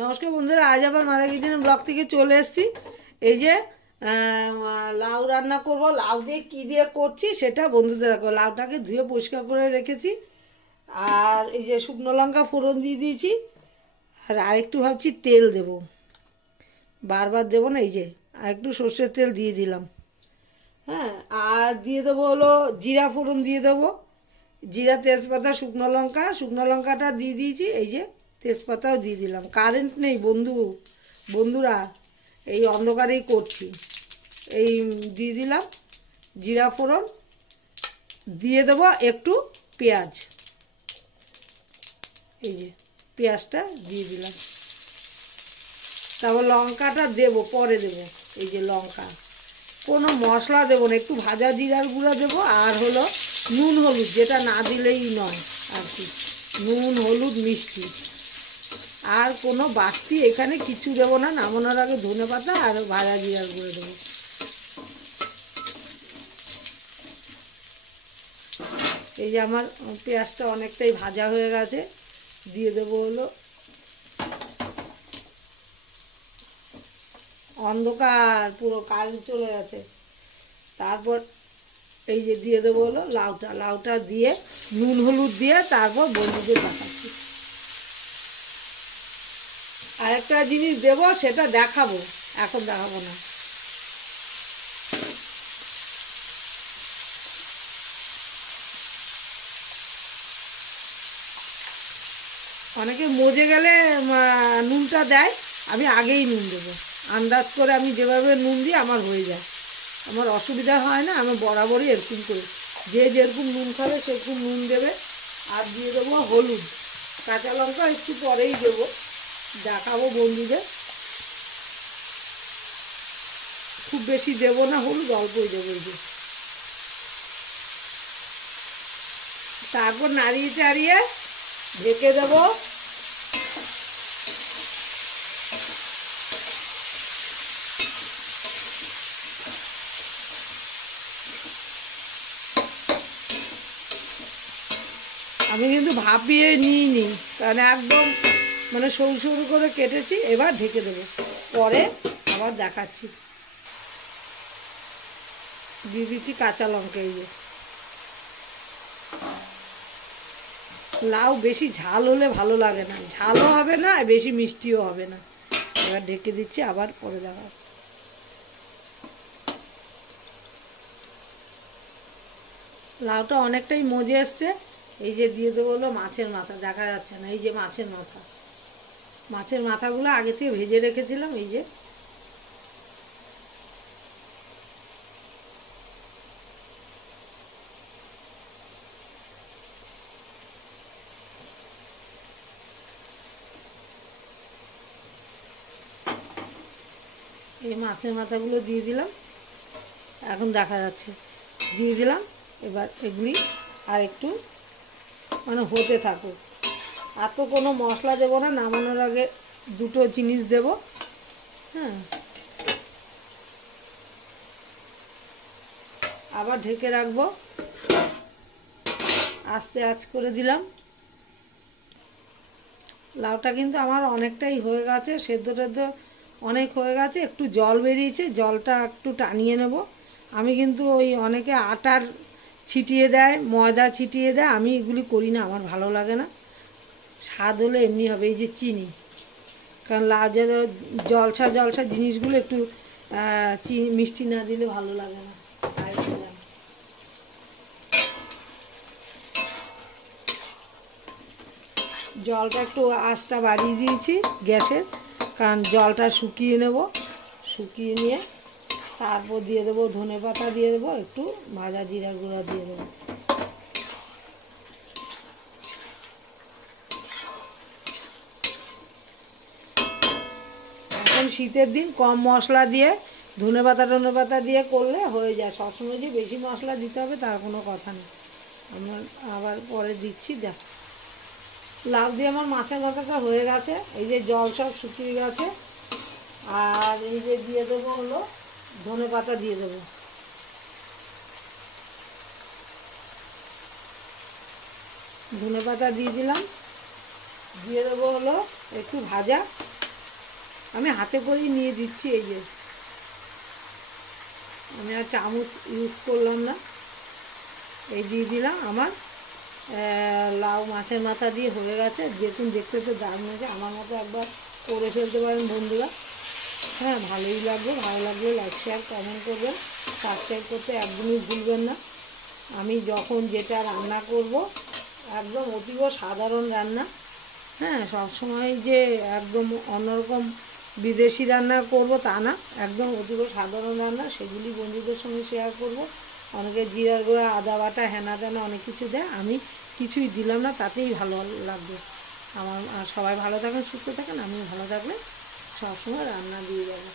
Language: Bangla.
নমস্কার বন্ধুরা, আজ আবার মাদার কিচেনের ব্লগ থেকে চলে এসেছি। এই যে লাউ রান্না করব। লাউ দিয়ে কী দিয়ে করছি সেটা বন্ধুদের দেখো। লাউটাকে ধুয়ে পরিষ্কার করে রেখেছি, আর এই যে শুকনো লঙ্কা ফোড়ন দিয়ে দিয়েছি, আর আরেকটু ভাবছি তেল দেব, বারবার দেবো না। এই যে আরেকটু সর্ষের তেল দিয়ে দিলাম। হ্যাঁ, আর দিয়ে দেবো হলো জিরা ফোড়ন দিয়ে দেবো, জিরা তেজপাতা শুকনো লঙ্কাটা দিয়ে দিয়েছি। এই যে তেজপাতাও দিয়ে দিলাম। কারেন্ট নেই বন্ধুরা, এই অন্ধকারেই করছি। এই দিয়ে দিলাম জিরা ফোড়ন, দিয়ে দেবো একটু পেঁয়াজ। এই যে পেঁয়াজটা দিয়ে দিলাম, তারপর লঙ্কাটা দেবো, পরে দেবো। এই যে লঙ্কা, কোনো মশলা দেবো না, একটু ভাজা জিরার গুঁড়া দেবো, আর হলো নুন হলুদ, যেটা না দিলেই নয় আর কি, নুন হলুদ মিষ্টি। আর কোনো বাড়তি এখানে কিছু দেবো না। নামানোর আগে ধনেপাতা আর ভাজা জিরার গুঁড়ো দেবো। এই যে আমার পেঁয়াজটা অনেকটাই ভাজা হয়ে গেছে, দিয়ে দেবো হলো অন্ধকার, পুরো কারেন্ট চলে গেছে। তারপর এই যে দিয়ে দেবো হলো লাউটা দিয়ে নুন হলুদ দিয়ে তারপর বন্ধুদের দেখাচ্ছি। আরেকটা জিনিস দেবো, সেটা দেখাবো, এখন দেখাবো না। অনেকে মজে গেলে নুনটা দেয়, আমি আগেই নুন দেবো। আন্দাজ করে আমি যেভাবে নুন দিই আমার হয়ে যায়, আমার অসুবিধা হয় না। আমি বরাবরই এরকম করি, যে যেরকম নুন খাবে সেরকম নুন দেবে। আর দিয়ে দেবো হলুদ, কাঁচা লঙ্কা একটু পরেই দেবো, দেখাবো বন্ধুদের। খুব বেশি দেবো না হলুদ, অল্পই দেবো। এই যে তারপর নাড়িয়ে চাড়িয়ে ঢেকে দেবো। আমি কিন্তু ভাপিয়ে নিইনি, কারণ একদম সরু সরু করে কেটেছি। এবার ঢেকে দেবো, পরে আবার দেখাচ্ছি। দিয়ে দিচ্ছি কাঁচা লঙ্কা। এই যে লাউ বেশি ঝাল হলে ভালো লাগে না, ঝালও হবে না বেশি মিষ্টিও হবে না। এবার ঢেকে দিচ্ছি, আবার পরে দেখাবো। লাউটা অনেকটাই মজে এসছে। এই যে দিয়ে দেবো হলো মাছের মাথা, দেখা যাচ্ছে না, এই যে মাছের মাথাগুলো আগে থেকে ভেজে রেখেছিলাম। এই যে মাছের মাথাগুলো দিয়ে দিলাম, এখন দেখা যাচ্ছে দিয়ে দিলাম। এবার এগুলি আর একটু হতে থাকুক। আর তো কোনো মশলা দেবো না, নামানোর আগে দুটো জিনিস দেব। হ্যাঁ, আবার ঢেকে রাখবো, আস্তে আঁচ করে দিলাম। লাউটা কিন্তু আমার অনেকটাই হয়ে গেছে, সেদ্ধ টেদ্ধ অনেক হয়ে গেছে। একটু জল বেরিয়েছে, জলটা একটু টানিয়ে নেব। আমি কিন্তু ওই অনেকে আটার ছিটিয়ে দেয়, ময়দা ছিটিয়ে দেয়, আমি এগুলি করি না, আমার ভালো লাগে না। স্বাদ হলে এমনি হবে। এই যে চিনি, কারণ লাউ জলসা জিনিসগুলো একটু চিনি মিষ্টি না দিলে ভালো লাগে না। জলটা একটু আঁচটা বাড়িয়ে দিয়েছি গ্যাসের, কারণ জলটা শুকিয়ে নেব। শুকিয়ে নিয়ে তারপর দিয়ে দেবো ধনেপাতা, দিয়ে দেবো একটু ভাজা জিরা গুঁড়া দিয়ে দেবো। এখন শীতের দিন কম মশলা দিয়ে ধনেপাতা দিয়ে করলে হয়ে যায়। সবসময় যে বেশি মশলা দিতে হবে তার কোনো কথা নেই। আমার আবার পরে দিচ্ছি। দেখ, লাউ দিয়ে আমার মাছের মাথাটা হয়ে গেছে। এই যে জল সব শুকিয়ে গেছে। আর এই যে দিয়ে দেবো হলো ধনেপাতা দিয়ে দেবো। ধনেপাতা দিয়ে দিলাম, দিয়ে দেবো হলো একটু ভাজা আমি হাতে করেই নিয়ে দিচ্ছি। এই যে আমি আর চামচ ইউজ করলাম না। এই দিয়ে দিলাম। আমার লাউ মাছের মাথা দিয়ে হয়ে গেছে। দেখুন দেখতে তো দারুণ হয়েছে। আমার মতো একবার করে ফেলতে পারেন বন্ধুরা। হ্যাঁ, ভালোই লাগবে। ভালো লাগলে লাইক শেয়ার কমেন্ট করবেন, সাবস্ক্রাইব করতে একদমই ভুলবেন না। আমি যখন যেটা রান্না করব একদম অতীব সাধারণ রান্না। হ্যাঁ, সবসময় যে একদম অন্যরকম বিদেশি রান্না করব তা না, একদম অতীব সাধারণ রান্না, সেগুলি বন্ধুদের সঙ্গে শেয়ার করব। অনেকে জিরার গুঁড়া, আদা বাটা, হেনা তেনা অনেক কিছু দেয়, আমি কিছুই দিলাম না, তাতেই ভালো লাগবে আমার। সবাই ভালো থাকেন, সুস্থ থাকেন, আমি ভালো থাকলে সবসময় রান্না দিয়ে যাবো।